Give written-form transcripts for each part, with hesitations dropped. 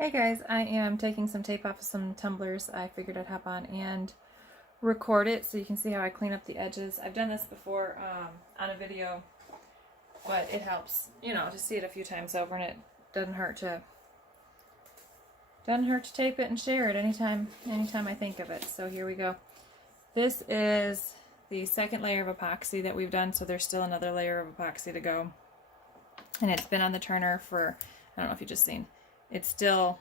Hey guys, I am taking some tape off of some tumblers. I figured I'd hop on and record it so you can see how I clean up the edges. I've done this before on a video, but it helps, to see it a few times over, and it doesn't hurt to tape it and share it anytime I think of it. So here we go. This is the second layer of epoxy that we've done, so there's still another layer of epoxy to go. And it's been on the turner for, I don't know if you've just seen, it's still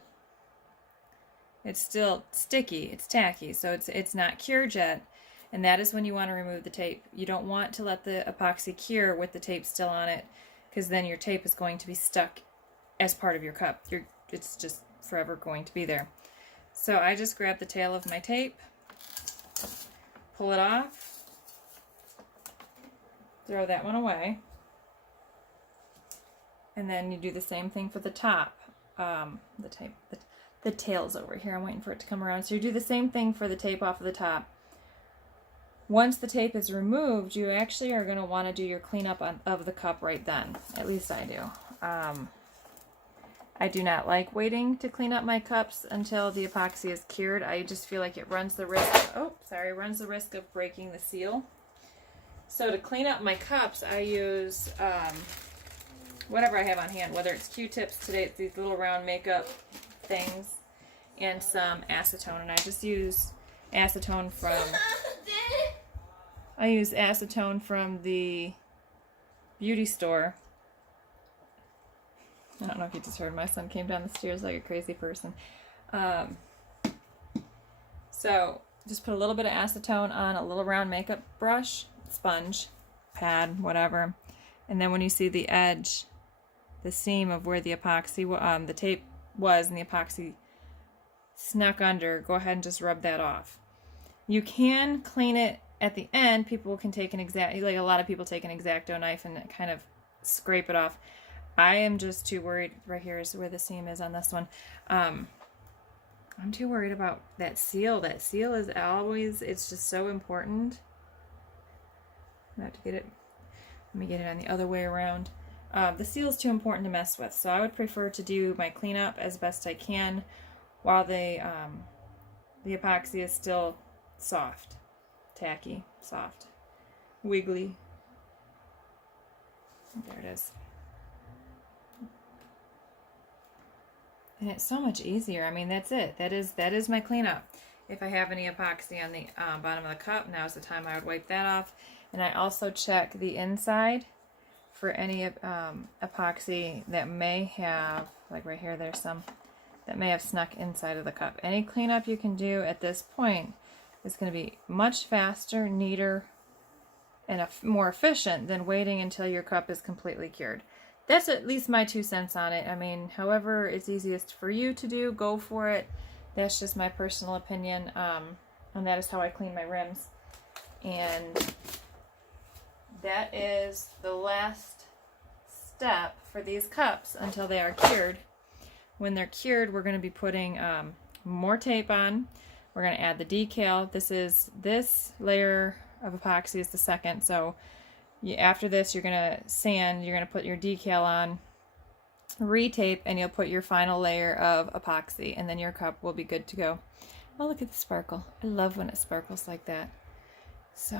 sticky, it's tacky, so it's not cured yet, and that is when you want to remove the tape. You don't want to let the epoxy cure with the tape still on it, because then your tape is going to be stuck as part of your cup. It's just forever going to be there. So I just grab the tail of my tape, pull it off, throw that one away, and then you do the same thing for the top. The tail's over here. I'm waiting for it to come around. So you do the same thing for the tape off of the top. Once the tape is removed, you actually are going to want to do your cleanup of the cup right then. At least I do. I do not like waiting to clean up my cups until the epoxy is cured. I just feel like it runs the risk. Runs the risk of breaking the seal. So to clean up my cups, I use whatever I have on hand, whether it's Q-tips, today it's these little round makeup things, and some acetone. And I just use acetone from the beauty store. I don't know if you just heard, my son came down the stairs like a crazy person. So just put a little bit of acetone on a little round makeup brush, sponge, pad, whatever. And then when you see the edge, the seam of where the epoxy, the tape was and the epoxy snuck under, go ahead and just rub that off. You can clean it at the end. People can take a lot of people take an X-Acto knife and kind of scrape it off. I am just too worried. Right here is where the seam is on this one. I'm too worried about that seal. That seal is always, it's just so important. I have to get it. Let me get it on the other way around. The seal is too important to mess with, so I would prefer to do my cleanup as best I can while the epoxy is still soft, tacky, soft, wiggly. There it is. And it's so much easier. I mean, that's it. That is my cleanup. If I have any epoxy on the bottom of the cup, now's the time I would wipe that off. And I also check the inside for any epoxy that may have, like right here, there's some that may have snuck inside of the cup. Any cleanup you can do at this point is going to be much faster, neater, and more efficient than waiting until your cup is completely cured. That's at least my 2 cents on it. I mean, however it's easiest for you to do, go for it. That's just my personal opinion, and that is how I clean my rims. And that is the last step for these cups until they are cured. When they're cured, we're going to be putting more tape on. We're going to add the decal. This layer of epoxy is the second. So after this, you're going to sand. You're going to put your decal on, retape, and you'll put your final layer of epoxy, and then your cup will be good to go. Oh, look at the sparkle. I love when it sparkles like that. So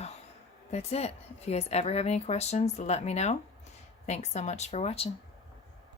that's it. If you guys ever have any questions, let me know. Thanks so much for watching.